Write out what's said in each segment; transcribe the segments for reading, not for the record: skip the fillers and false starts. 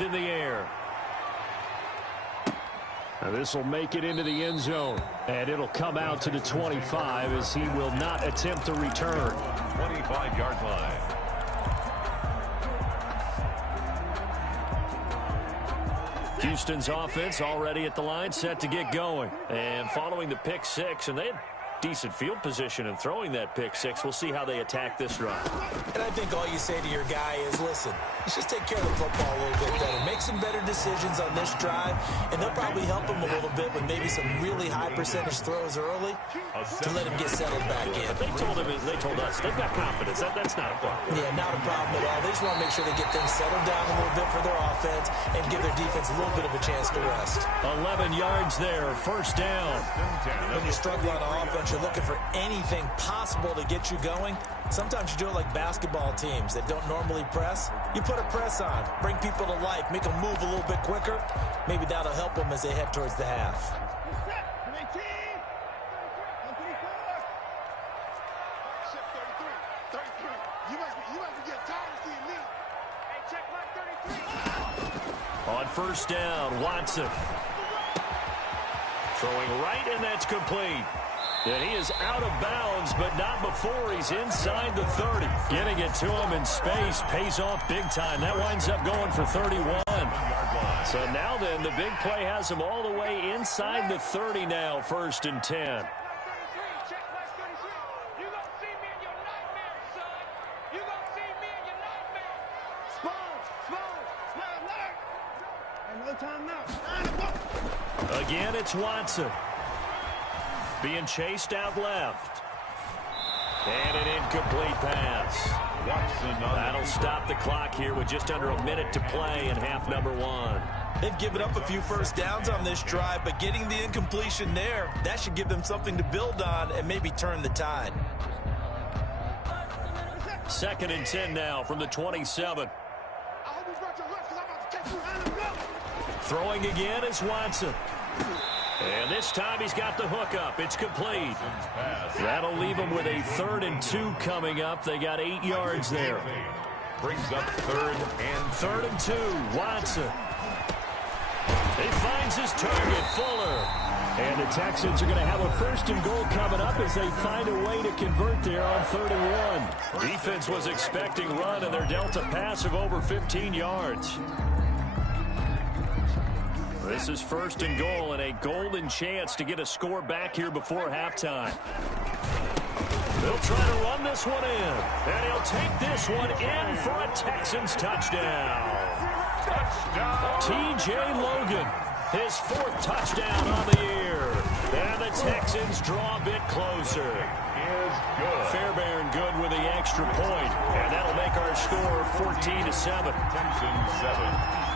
is in the air. Now this will make it into the end zone. And it'll come out to the 25 as he will not attempt to return. 25-yard line. Houston's offense already at the line, set to get going. And following the pick six, and they had decent field position in throwing that pick six. We'll see how they attack this drive. And I think all you say to your guy is, listen, let's just take care of the football a little bit better. Make some better decisions on this drive, and they'll probably help him a little bit with maybe some really high percentage throws early to let him get settled back in. But they told us they've got confidence. That's not a problem. Yeah, not a problem at all. They just want to make sure they get things settled down a little bit for their offense and give their defense a little bit of a chance to rest. 11 yards there, first down. When you struggle on offense, you're looking for anything possible to get you going. Sometimes you do it like basketball teams that don't normally press. You put a press on, bring people to life, make them move a little bit quicker. Maybe that'll help them as they head towards the half. On first down, Watson. Throwing right, and that's complete. And he is out of bounds, but not before he's inside the 30. Getting it to him in space pays off big time. That winds up going for 31. So now then, the big play has him all the way inside the 30 now, first and 10. Again, it's Watson. Being chased out left. And an incomplete pass. That'll stop the clock here with just under a minute to play in half number one. They've given up a few first downs on this drive, but getting the incompletion there, that should give them something to build on and maybe turn the tide. Second and 10 now from the 27. Throwing again is Watson. And this time he's got the hook up. It's complete. That'll leave him with a 3rd and 2 coming up. They got 8 yards there. Brings up 3rd and 2. Watson. He finds his target, Fuller. And the Texans are going to have a 1st and goal coming up as they find a way to convert there on 3rd and 1. Defense was expecting run, and they're dealt a pass of over 15 yards. This is 1st and goal and a golden chance to get a score back here before halftime. They'll try to run this one in, and he'll take this one in for a Texans touchdown. T.J. Logan, his 4th touchdown on the year. And the Texans draw a bit closer. Fairbairn good with the extra point, and that'll make our score 14-7. Texans 7.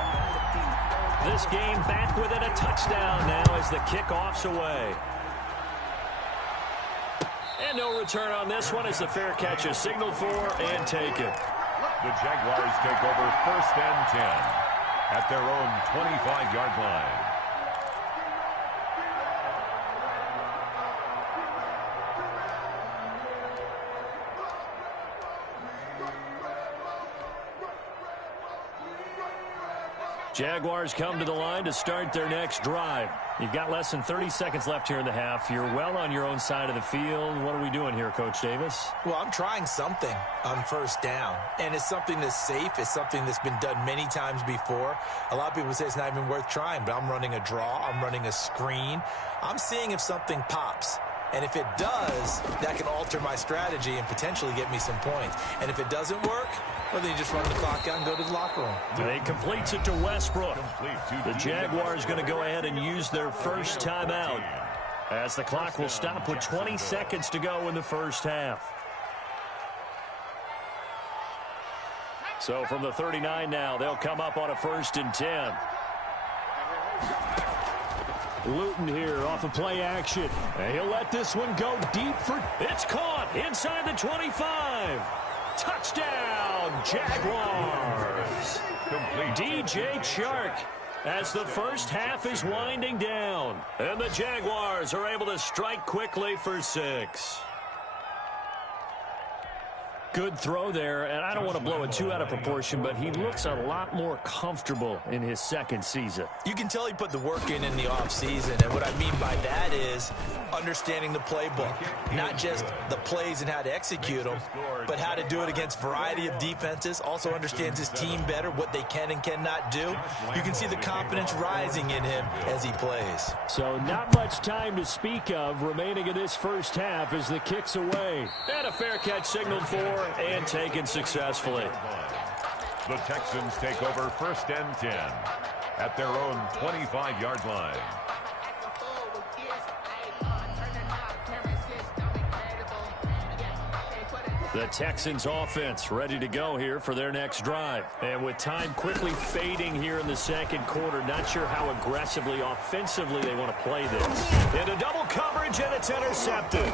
This game back within a touchdown now as the kickoff's away. And no return on this one as the fair catch is signaled for and taken. The Jaguars take over 1st and 10 at their own 25-yard line. Jaguars come to the line to start their next drive. You've got less than 30 seconds left here in the half. You're well on your own side of the field. What are we doing here, Coach Davis? Well, I'm trying something on 1st down, and it's something that's safe. It's something that's been done many times before. A lot of people say it's not even worth trying, but I'm running a draw. I'm running a screen. I'm seeing if something pops. And if it does, that can alter my strategy and potentially get me some points. And if it doesn't work, well, then you just run the clock out and go to the locker room. They completes it to Westbrook. The Jaguars going to go ahead and use their first timeout as the clock will stop with 20 seconds to go in the first half. So from the 39 now, they'll come up on a 1st and 10. Luton here off of play action. And he'll let this one go deep for... It's caught inside the 25. Touchdown, Jaguars. DJ Chark as the first half is winding down. And the Jaguars are able to strike quickly for 6. Good throw there, and I don't want to blow it too out of proportion, but he looks a lot more comfortable in his second season. You can tell he put the work in the offseason, and what I mean by that is understanding the playbook. Not just the plays and how to execute them, but how to do it against a variety of defenses. Also understands his team better, what they can and cannot do. You can see the confidence rising in him as he plays. So not much time to speak of remaining in this first half as the kick's away. And a fair catch signaled for and taken successfully. The Texans take over 1st and 10 at their own 25-yard line. The Texans offense ready to go here for their next drive. And with time quickly fading here in the second quarter, not sure how aggressively offensively they want to play this. Into double coverage, and it's intercepted.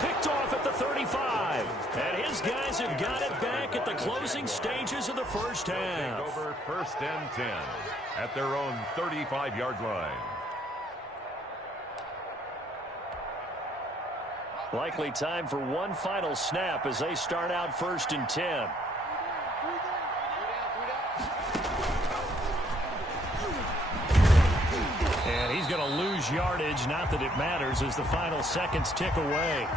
Picked off at the 35. And his guys have got it back at the closing stages of the first half. Over 1st and 10 at their own 35-yard line. Likely time for one final snap as they start out 1st and 10. And he's going to lose yardage. Not that it matters as the final seconds tick away.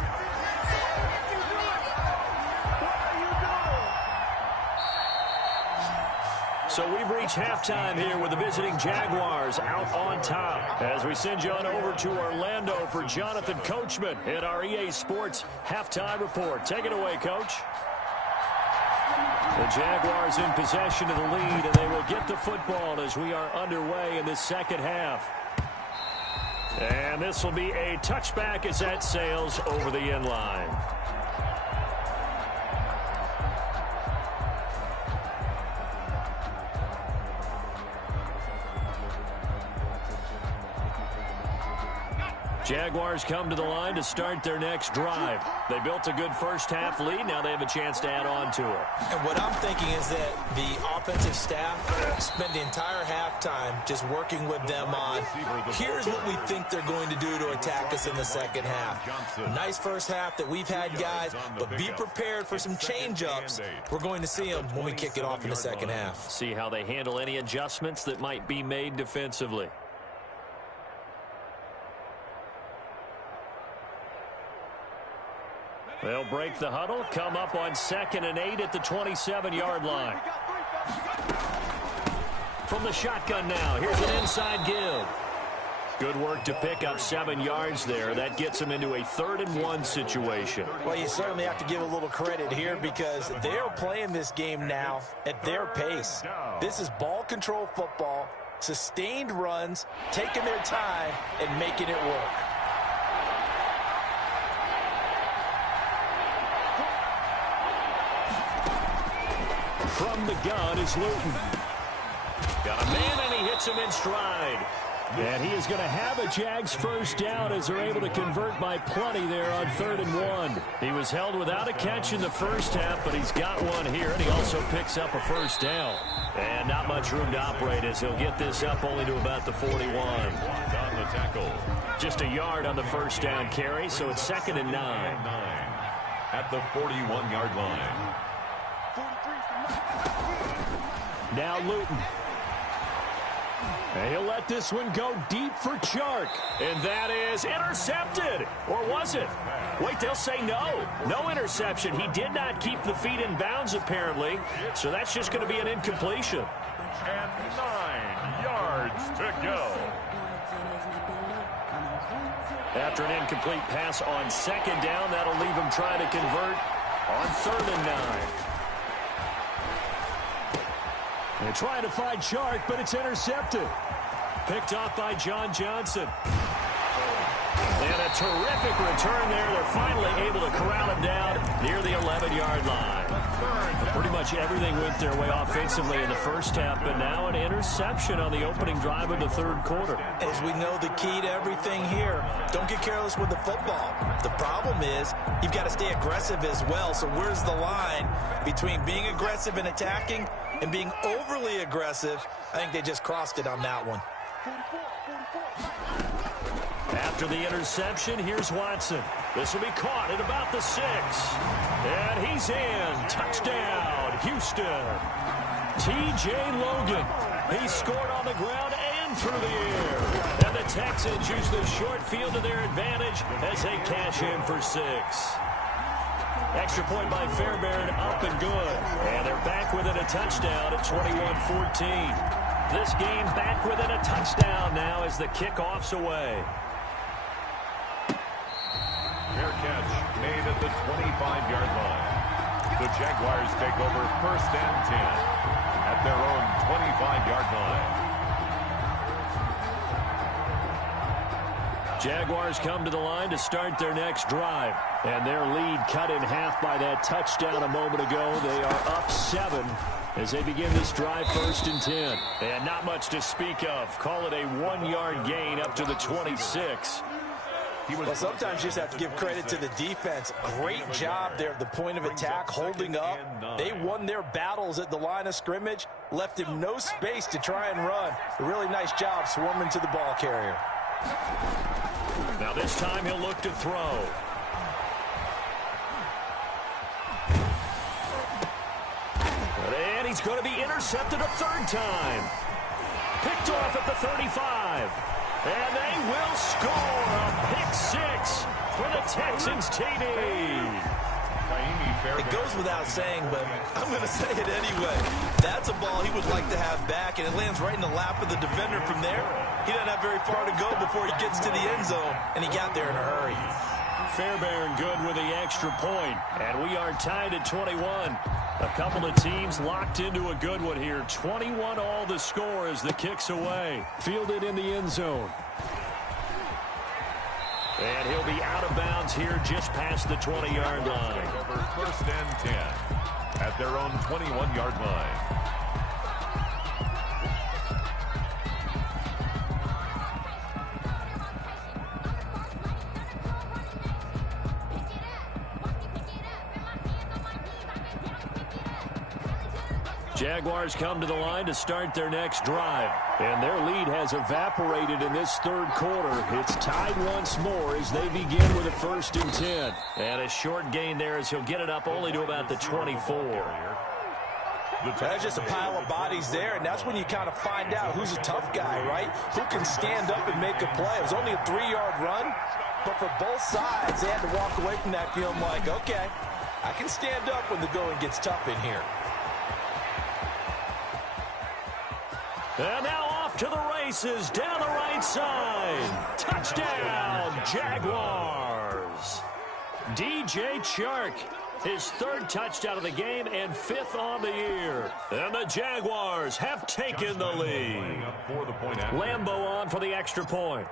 So we've reached halftime here with the visiting Jaguars out on top. As we send you on over to Orlando for Jonathan Coachman in our EA Sports Halftime Report. Take it away, Coach. The Jaguars in possession of the lead, and they will get the football as we are underway in the second half. And this will be a touchback as that sails over the end line. Jaguars come to the line to start their next drive. They built a good first half lead. Now they have a chance to add on to it. And what I'm thinking is that the offensive staff spent the entire halftime just working with them on, here's what we think they're going to do to attack us in the second half. Nice first half that we've had, guys, but be prepared for some change-ups. We're going to see them when we kick it off in the second half. See how they handle any adjustments that might be made defensively. They'll break the huddle, come up on 2nd and 8 at the 27-yard line. From the shotgun now, here's an inside give. Good work to pick up 7 yards there. That gets them into a 3rd and 1 situation. Well, you certainly have to give a little credit here because they're playing this game now at their pace. This is ball control football, sustained runs, taking their time, and making it work. From the gun is Luton. Got a man, and he hits him in stride. And he is going to have a Jags first down as they're able to convert by plenty there on 3rd and 1. He was held without a catch in the first half, but he's got one here, and he also picks up a first down. And not much room to operate as he'll get this up only to about the 41. On the tackle. Just a yard on the first down carry, so it's 2nd and 9. At the 41-yard line. Now Luton. And he'll let this one go deep for Chark. And that is intercepted. Or was it? Wait, they'll say no. No interception. He did not keep the feet in bounds, apparently. So that's just going to be an incompletion. And 9 yards to go. After an incomplete pass on 2nd down, that'll leave him trying to convert on 3rd and 9. They're trying to find Chark, but it's intercepted. Picked off by John Johnson. And a terrific return there. They're finally able to corral him down near the 11-yard line. Pretty much everything went their way offensively in the first half, but now an interception on the opening drive of the 3rd quarter. As we know, the key to everything here, don't get careless with the football. The problem is you've got to stay aggressive as well. So where's the line between being aggressive and attacking and being overly aggressive? I think they just crossed it on that one. After the interception, here's Watson. This will be caught at about the 6. And he's in. Touchdown, Houston. T.J. Logan. He scored on the ground and through the air. And the Texans use the short field to their advantage as they cash in for 6. Extra point by Fairbairn, up and good. And they're back within a touchdown at 21-14. This game back within a touchdown now as the kickoff's away. Fair catch made at the 25-yard line. The Jaguars take over 1st and 10 at their own 25-yard line. Jaguars come to the line to start their next drive. And their lead cut in half by that touchdown a moment ago. They are up 7 as they begin this drive 1st and 10. And not much to speak of. Call it a 1-yard gain up to the 26. Well, sometimes you just have to give credit to the defense. Great job there at the point of attack, holding up. They won their battles at the line of scrimmage, left him no space to try and run. A really nice job swarming to the ball carrier. Now this time he'll look to throw. And he's going to be intercepted a 3rd time. Picked off at the 35. And they will score a pick 6 for the Texans TD. It goes without saying, but I'm going to say it anyway. That's a ball he would like to have back, and it lands right in the lap of the defender from there. He doesn't have very far to go before he gets to the end zone, and he got there in a hurry. Fairbairn good with the extra point, and we are tied at 21. A couple of teams locked into a good one here. 21 all the score as the kick's away. Fielded in the end zone. And he'll be out of bounds here just past the 20-yard line. Over 1st and 10 at their own 21-yard line. Jaguars come to the line to start their next drive. And their lead has evaporated in this 3rd quarter. It's tied once more as they begin with a 1st and 10. And a short gain there as he'll get it up only to about the 24. There's just a pile of bodies there, and that's when you kind of find out who's a tough guy, right? Who can stand up and make a play. It was only a 3-yard run, but for both sides, they had to walk away from that feeling like, okay, I can stand up when the going gets tough in here. And now off to the races down the right side. Touchdown, Jaguars. DJ Chark, his 3rd touchdown of the game and 5th on the year. And the Jaguars have taken the lead. Lambeau on for the extra point.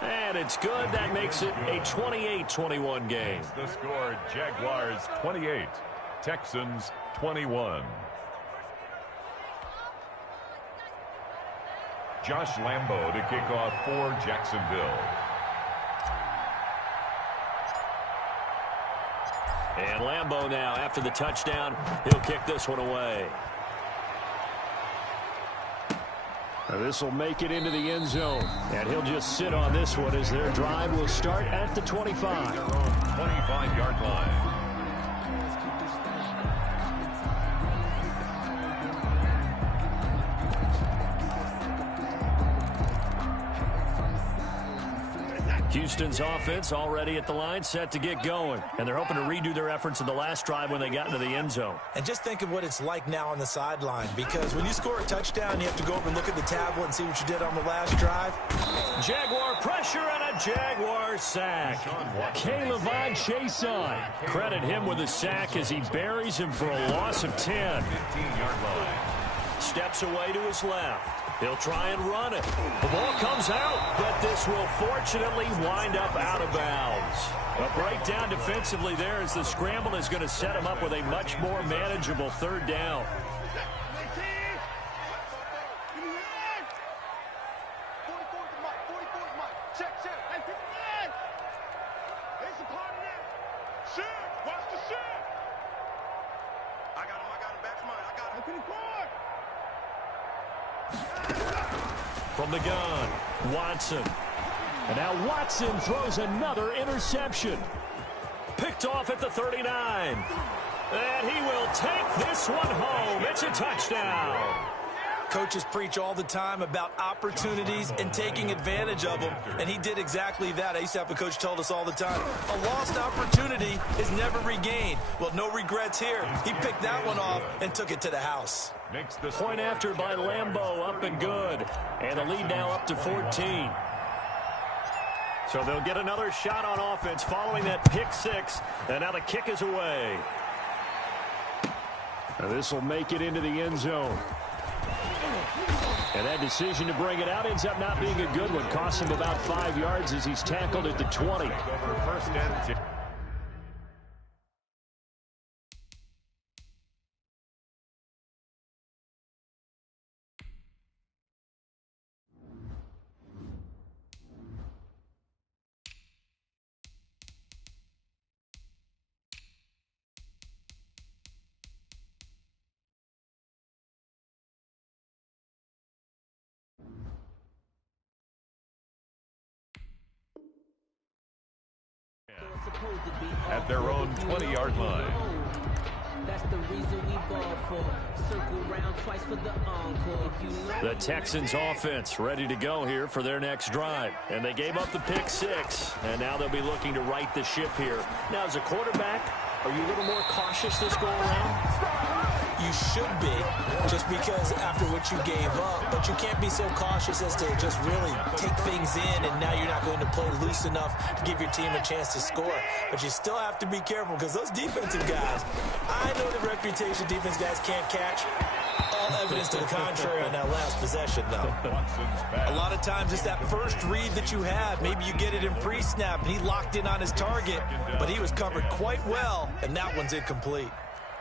And it's good. That makes it a 28-21 game. The score, Jaguars 28. Texans 21. Josh Lambeau to kick off for Jacksonville. And Lambeau now, after the touchdown, he'll kick this one away. This will make it into the end zone. And he'll just sit on this one as their drive will start at the 25. Their own 25-yard line. Houston's offense already at the line, set to get going. And they're hoping to redo their efforts in the last drive when they got into the end zone. And just think of what it's like now on the sideline, because when you score a touchdown, you have to go over and look at the tablet and see what you did on the last drive. Jaguar pressure and a Jaguar sack. K'Lavon Chason. Credit him with a sack as he buries him for a loss of 10. 15-yard line. Steps away to his left. He'll try and run it. The ball comes out, but this will fortunately wind up out of bounds. A breakdown defensively there as the scramble is going to set him up with a much more manageable 3rd down. I got him, back's mine, I got him. From the gun, Watson. And now Watson throws another interception. Picked off at the 39. And he will take this one home. It's a touchdown. Coaches preach all the time about opportunities and taking advantage of them, and he did exactly that. I used to have a coach told us all the time, a lost opportunity is never regained. Well, no regrets here. He picked that one off and took it to the house. Point after by Lambeau, up and good. And the lead now up to 14. So they'll get another shot on offense following that pick six, and now the kick is away. This will make it into the end zone. And that decision to bring it out ends up not being a good one. Costs him about 5 yards as he's tackled at the 20. First and 10. At their own 20-yard line. That's the reason we ball for. Circle round twice for the encore. The Texans offense ready to go here for their next drive. And they gave up the pick six. And now they'll be looking to right the ship here. Now, as a quarterback, are you a little more cautious this go around? You should be, just because after what you gave up, but you can't be so cautious as to just really take things in, and now you're not going to play loose enough to give your team a chance to score. But you still have to be careful, because those defensive guys, I know the reputation defense guys can't catch. All evidence to the contrary on that last possession, though. A lot of times it's that first read that you have. Maybe you get it in pre-snap, and he locked in on his target, but he was covered quite well, and that one's incomplete.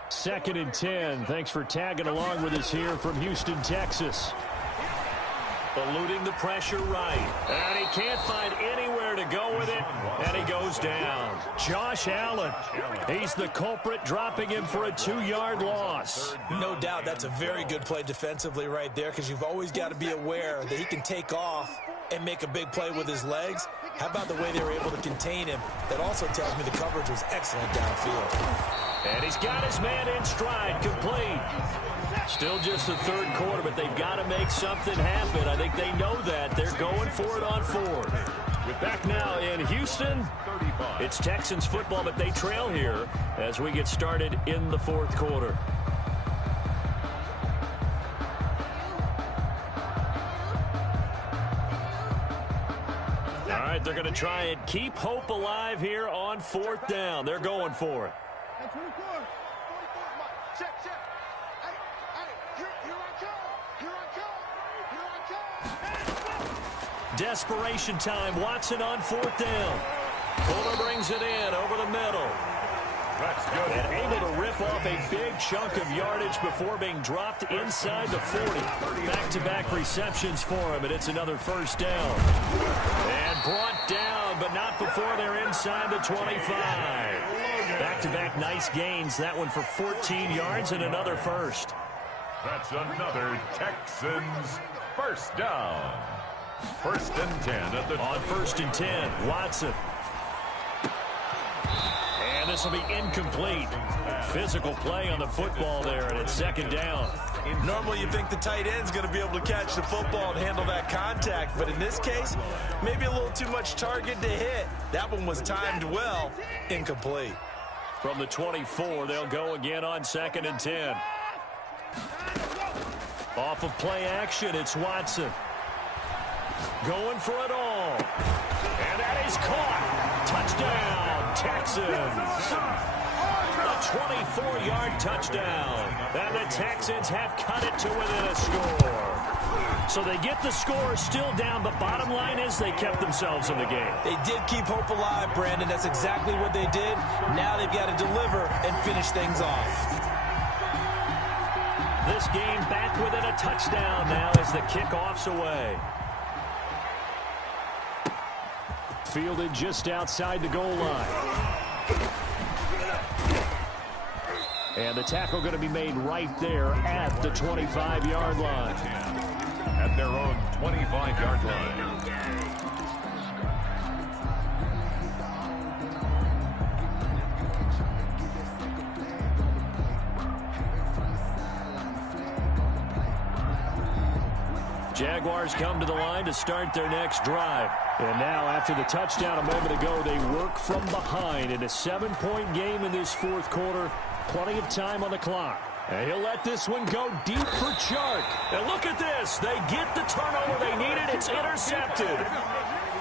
2nd and 10. Thanks for tagging along with us here from Houston, Texas. Eluding the pressure right. And he can't find anywhere to go with it. And he goes down. Josh Allen. He's the culprit, dropping him for a 2-yard loss. No doubt that's a very good play defensively right there, because you've always got to be aware that he can take off and make a big play with his legs. How about the way they were able to contain him? That also tells me the coverage was excellent downfield. And he's got his man in stride, complete. Still just the third quarter, but they've got to make something happen. I think they know that. They're going for it on fourth. We're back now in Houston. It's Texans football, but they trail here as we get started in the fourth quarter. All right, they're going to try and keep hope alive here on 4th down. They're going for it. Desperation time. Watson on 4th down. Fuller brings it in over the middle. That's good. And able to rip off a big chunk of yardage before being dropped inside the 40. Back-to-back receptions for him, and it's another 1st down. And brought down, but not before they're inside the 25. Back-to-back nice gains. That one for 14 yards and another 1st. That's another Texans 1st down. 1st and 10 at the on 1st and 10. Watson. And this will be incomplete. Physical play on the football there, and it's 2nd down. Normally you think the tight end's going to be able to catch the football and handle that contact, but in this case, maybe a little too much target to hit. That one was timed well. Incomplete. From the 24, they'll go again on 2nd and 10. Off of play action, it's Watson. Going for it all. And that is caught. Touchdown, Texans. A 24-yard touchdown. And the Texans have cut it to within a score. So they get the score, still down, but bottom line is they kept themselves in the game. They did keep hope alive, Brandon. That's exactly what they did. Now they've got to deliver and finish things off. This game back within a touchdown now as the kickoff's away. Fielded just outside the goal line. And the tackle going to be made right there at the 25-yard line. At their own 25-yard line. Jaguars come to the line to start their next drive. And now, after the touchdown a moment ago, they work from behind in a 7-point game in this fourth quarter. Plenty of time on the clock. And he'll let this one go deep for Chark. And look at this. They get the turnover they needed. It's intercepted.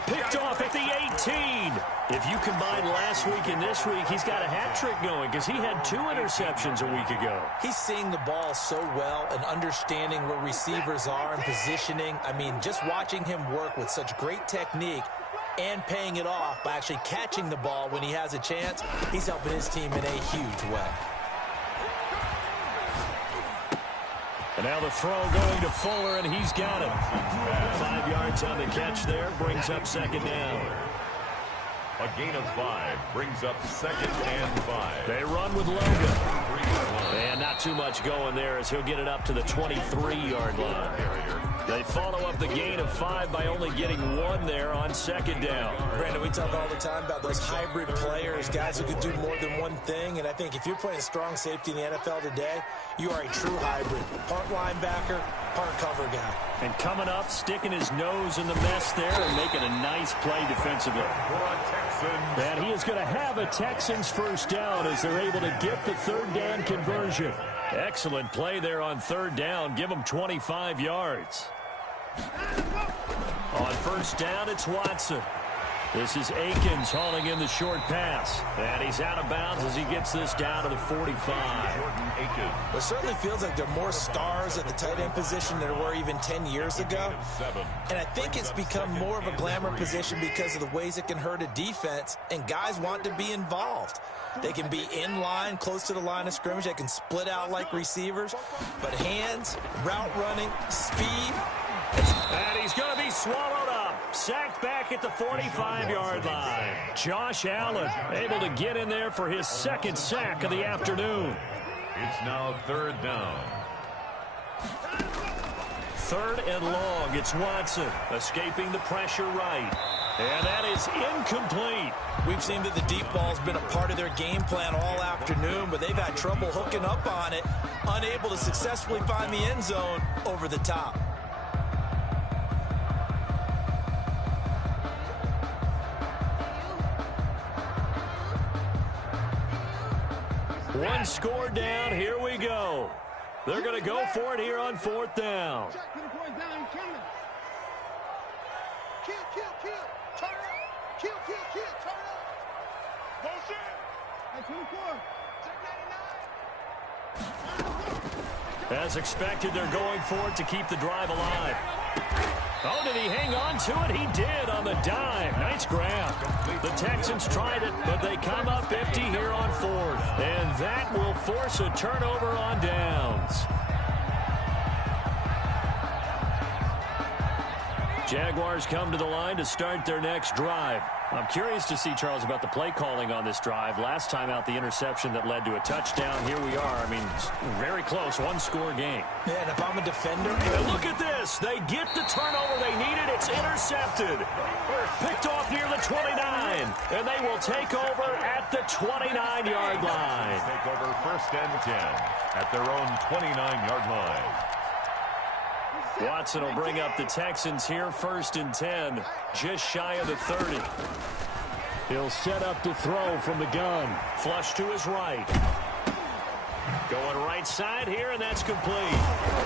Picked off at the 18. If you combine last week and this week, he's got a hat trick going because he had 2 interceptions a week ago. He's seeing the ball so well and understanding where receivers are and positioning. I mean, just watching him work with such great technique and paying it off by actually catching the ball when he has a chance, he's helping his team in a huge way. And now the throw going to Fuller, and he's got it. 5 yards on the catch there, brings up second down. A gain of 5 brings up second and 5. They run with Logan. And not too much going there as he'll get it up to the 23-yard line. They follow up the gain of 5 by only getting 1 there on second down. Brandon, we talk all the time about those hybrid players, guys who could do more than one thing. And I think if you're playing strong safety in the NFL today, you are a true hybrid. Part linebacker, part cover guy. And coming up, sticking his nose in the mess there and making a nice play defensively. And he is going to have a Texans first down as they're able to get the third down conversion. Excellent play there on third down. Give him 25 yards. On first down, it's Watson. This is Akins hauling in the short pass. And he's out of bounds as he gets this down to the 45. It certainly feels like there are more stars at the tight end position than there were even 10 years ago. And I think it's become more of a glamour position because of the ways it can hurt a defense. And guys want to be involved. They can be in line, close to the line of scrimmage. They can split out like receivers. But hands, route running, speed. And he's going to be swallowed up. Sacked back at the 45-yard line. Josh Allen able to get in there for his second sack of the afternoon. It's now third down. Third and long. It's Watson escaping the pressure right. And that is incomplete. We've seen that the deep ball's been a part of their game plan all afternoon, but they've had trouble hooking up on it, unable to successfully find the end zone over the top. One score down. Here we go. They're going to go for it here on fourth down. As expected, they're going for it to keep the drive alive. Oh, did he hang on to it? He did on the dive. Nice grab. The Texans tried it, but they come up empty here on fourth. And that will force a turnover on downs. Jaguars come to the line to start their next drive. I'm curious to see, Charles, about the play calling on this drive. Last time out, the interception that led to a touchdown. Here we are. I mean, very close, one-score game. Yeah, and if I'm a defender... And look at this. They get the turnover they needed. It's intercepted. Picked off near the 29. And they will take over at the 29-yard line. Take over first and 10 at their own 29-yard line. Watson will bring up the Texans here, first and 10, just shy of the 30. He'll set up to throw from the gun. Flush to his right. Going right side here, and that's complete.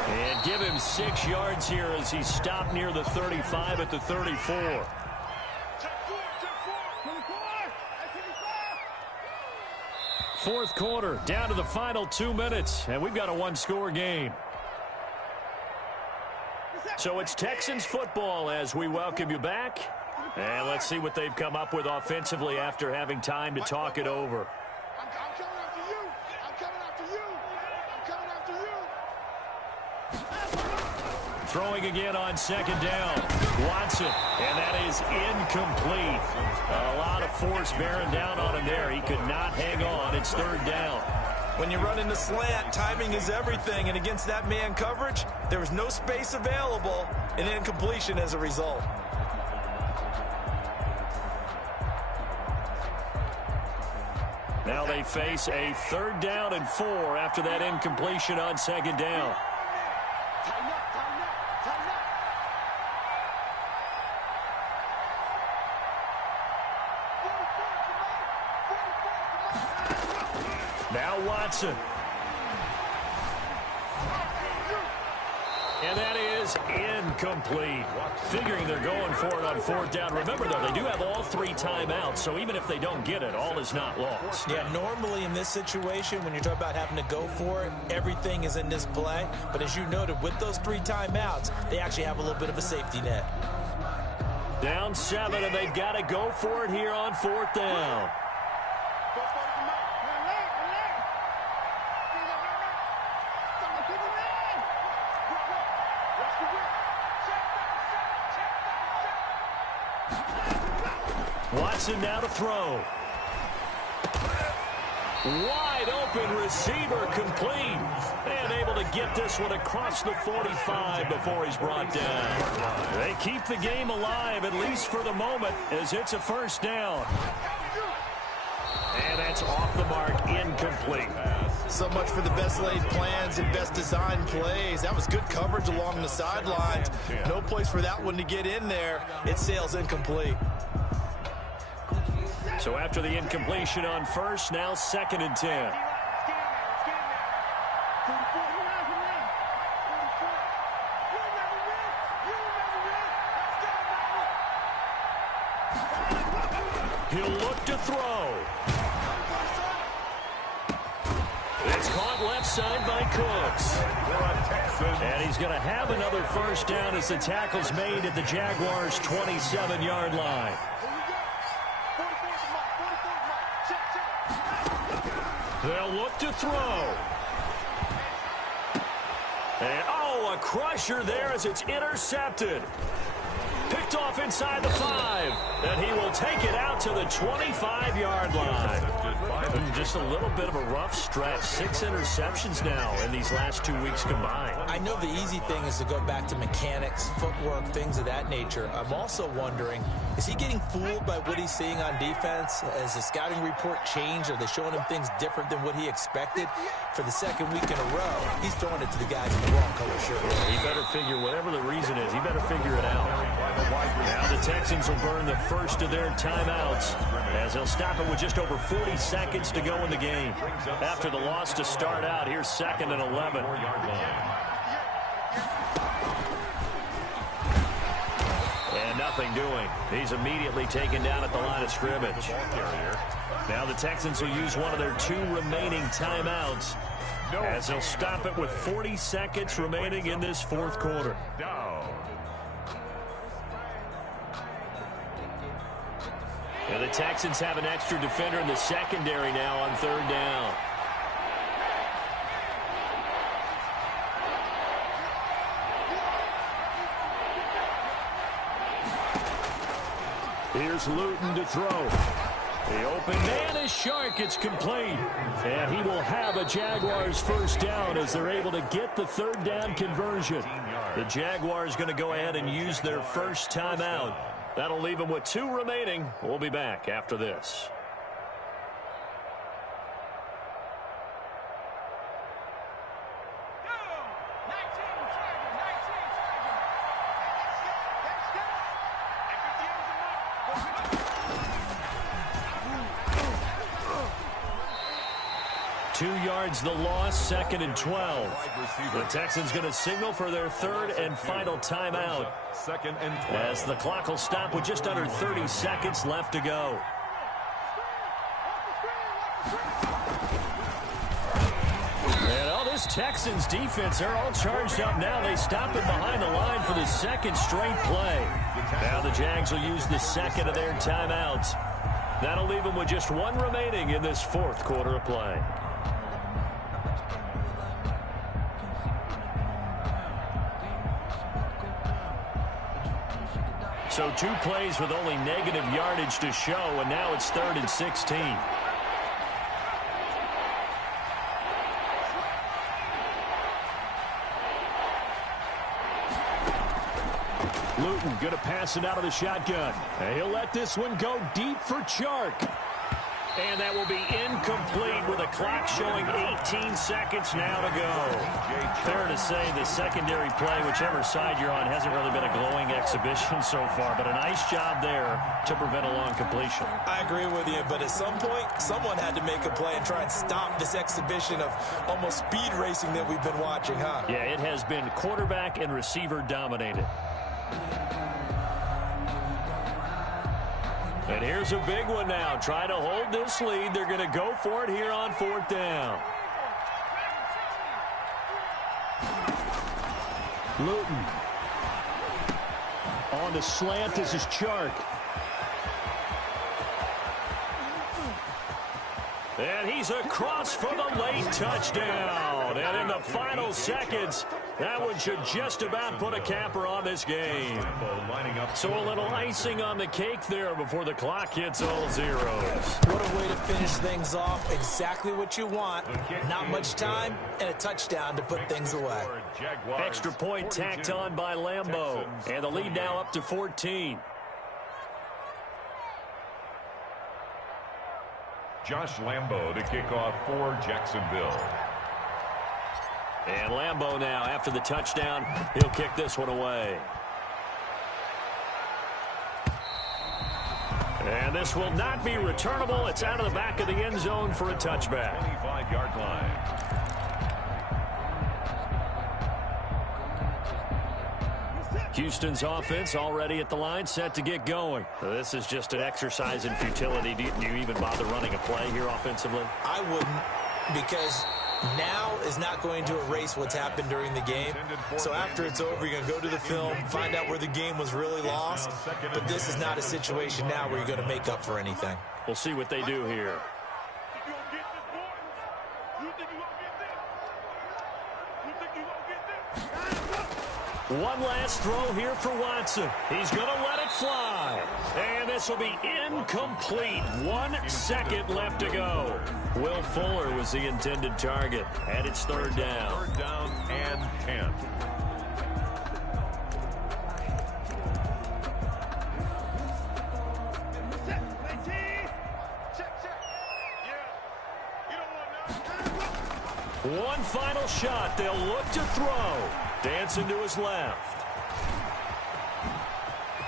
And give him 6 yards here as he's stopped near the 35 at the 34. Fourth quarter, down to the final 2 minutes, and we've got a one-score game. So it's Texans football as we welcome you back. And let's see what they've come up with offensively after having time to talk it over. I'm coming after you. I'm coming after you. I'm coming after you. Throwing again on second down. Watson. And that is incomplete. A lot of force bearing down on him there. He could not hang on. It's third down. When you run in the slant, timing is everything, and against that man coverage, there was no space available, and incompletion as a result. Now they face a 3rd down and 4 after that incompletion on 2nd down. Now Watson. And that is incomplete. Figuring they're going for it on 4th down. Remember, though, they do have all 3 timeouts, so even if they don't get it, all is not lost. Yeah, normally in this situation, when you're talking about having to go for it, everything is in this play. But as you noted, with those 3 timeouts, they actually have a little bit of a safety net. Down 7, and they've got to go for it here on 4th down. Watson now to throw. Wide open receiver, complete. And able to get this one across the 45 before he's brought down. They keep the game alive, at least for the moment, as it's a 1st down. And that's off the mark, incomplete. So much for the best laid plans and best designed plays. That was good coverage along the sidelines. No place for that one to get in there. It sails incomplete. So after the incompletion on 1st, now 2nd and 10. He'll look to throw. It's caught left side by Cooks. And he's going to have another 1st down as the tackle's made at the Jaguars' 27-yard line. They'll look to throw. And, a crusher there as it's intercepted. Picked off inside the 5. And he will take it out to the 25-yard line. Just a little bit of a rough stretch. 6 interceptions now in these last 2 weeks combined. I know the easy thing is to go back to mechanics, footwork, things of that nature. I'm also wondering, is he getting fooled by what he's seeing on defense? Has the scouting report changed? Are they showing him things different than what he expected? For the 2nd week in a row, he's throwing it to the guys in the wrong color shirt. He better figure, whatever the reason is, he better figure it out. Now the Texans will burn the first of their timeouts as they'll stop it with just over 40 seconds to go in the game. After the loss to start out, here's 2nd and 11. And nothing doing. He's immediately taken down at the line of scrimmage. Now the Texans will use one of their 2 remaining timeouts as they'll stop it with 40 seconds remaining in this 4th quarter. And the Texans have an extra defender in the secondary now on 3rd down. Here's Luton to throw. The open man is Shark. It's complete. And he will have a Jaguars 1st down as they're able to get the 3rd down conversion. The Jaguars going to go ahead and use their 1st timeout. That'll leave them with 2 remaining. We'll be back after this. The loss, 2nd and 12. The Texans going to signal for their 3rd and final timeout. 2nd and 12. As the clock will stop with just under 30 seconds left to go. And this Texans defense, they're all charged up now. They stop it behind the line for the 2nd straight play. Now the Jags will use the 2nd of their timeouts. That'll leave them with just 1 remaining in this 4th quarter of play. So 2 plays with only negative yardage to show, and now it's 3rd and 16. Luton going to pass it out of the shotgun. And he'll let this one go deep for Chark. And that will be incomplete with a clock showing 18 seconds now to go. Fair to say the secondary play, whichever side you're on, hasn't really been a glowing exhibition so far, but a nice job there to prevent a long completion. I agree with you, but at some point, someone had to make a play and try and stop this exhibition of almost speed racing that we've been watching, huh? Yeah, it has been quarterback and receiver dominated. And here's a big one now. Trying to hold this lead. They're going to go for it here on 4th down. Luton. On the slant, this is Chark. And he's across for the late touchdown. And in the final seconds, that one should just about put a capper on this game. So a little icing on the cake there before the clock hits all zeros. What a way to finish things off. Exactly what you want. Not much time and a touchdown to put things away. Extra point tacked on by Lambeau. And the lead now up to 14. Josh Lambeau to kick off for Jacksonville. And Lambeau now, after the touchdown, he'll kick this one away. And this will not be returnable. It's out of the back of the end zone for a touchback. 25-yard line. Houston's offense already at the line, set to get going. This is just an exercise in futility. Do you even bother running a play here offensively? I wouldn't, because now is not going to erase what's happened during the game. So after it's over, you're going to go to the film, find out where the game was really lost. But this is not a situation now where you're going to make up for anything. We'll see what they do here. One last throw here for Watson. He's going to let it fly. And this will be incomplete. 1 second left to go. Will Fuller was the intended target. And it's 3rd down. 3rd down and 10. One final shot. They'll look to throw. Dancing to his left.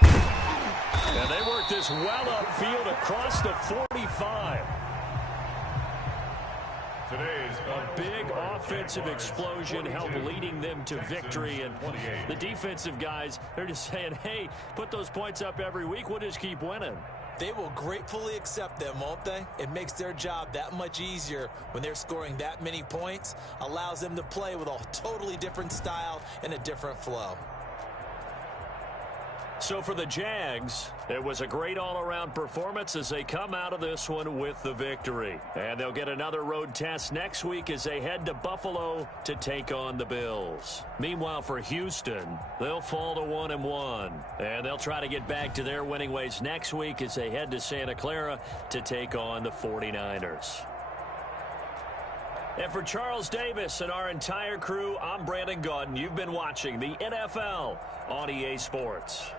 And they work this well upfield across the 45. A big offensive explosion helped leading them to victory. And the defensive guys, they're just saying, hey, put those points up every week. We'll just keep winning. They will gratefully accept them, won't they? It makes their job that much easier when they're scoring that many points. Allows them to play with a totally different style and a different flow. So for the Jags, it was a great all-around performance as they come out of this one with the victory. And they'll get another road test next week as they head to Buffalo to take on the Bills. Meanwhile, for Houston, they'll fall to 1-1. And they'll try to get back to their winning ways next week as they head to Santa Clara to take on the 49ers. And for Charles Davis and our entire crew, I'm Brandon Gaudin. You've been watching the NFL on EA Sports.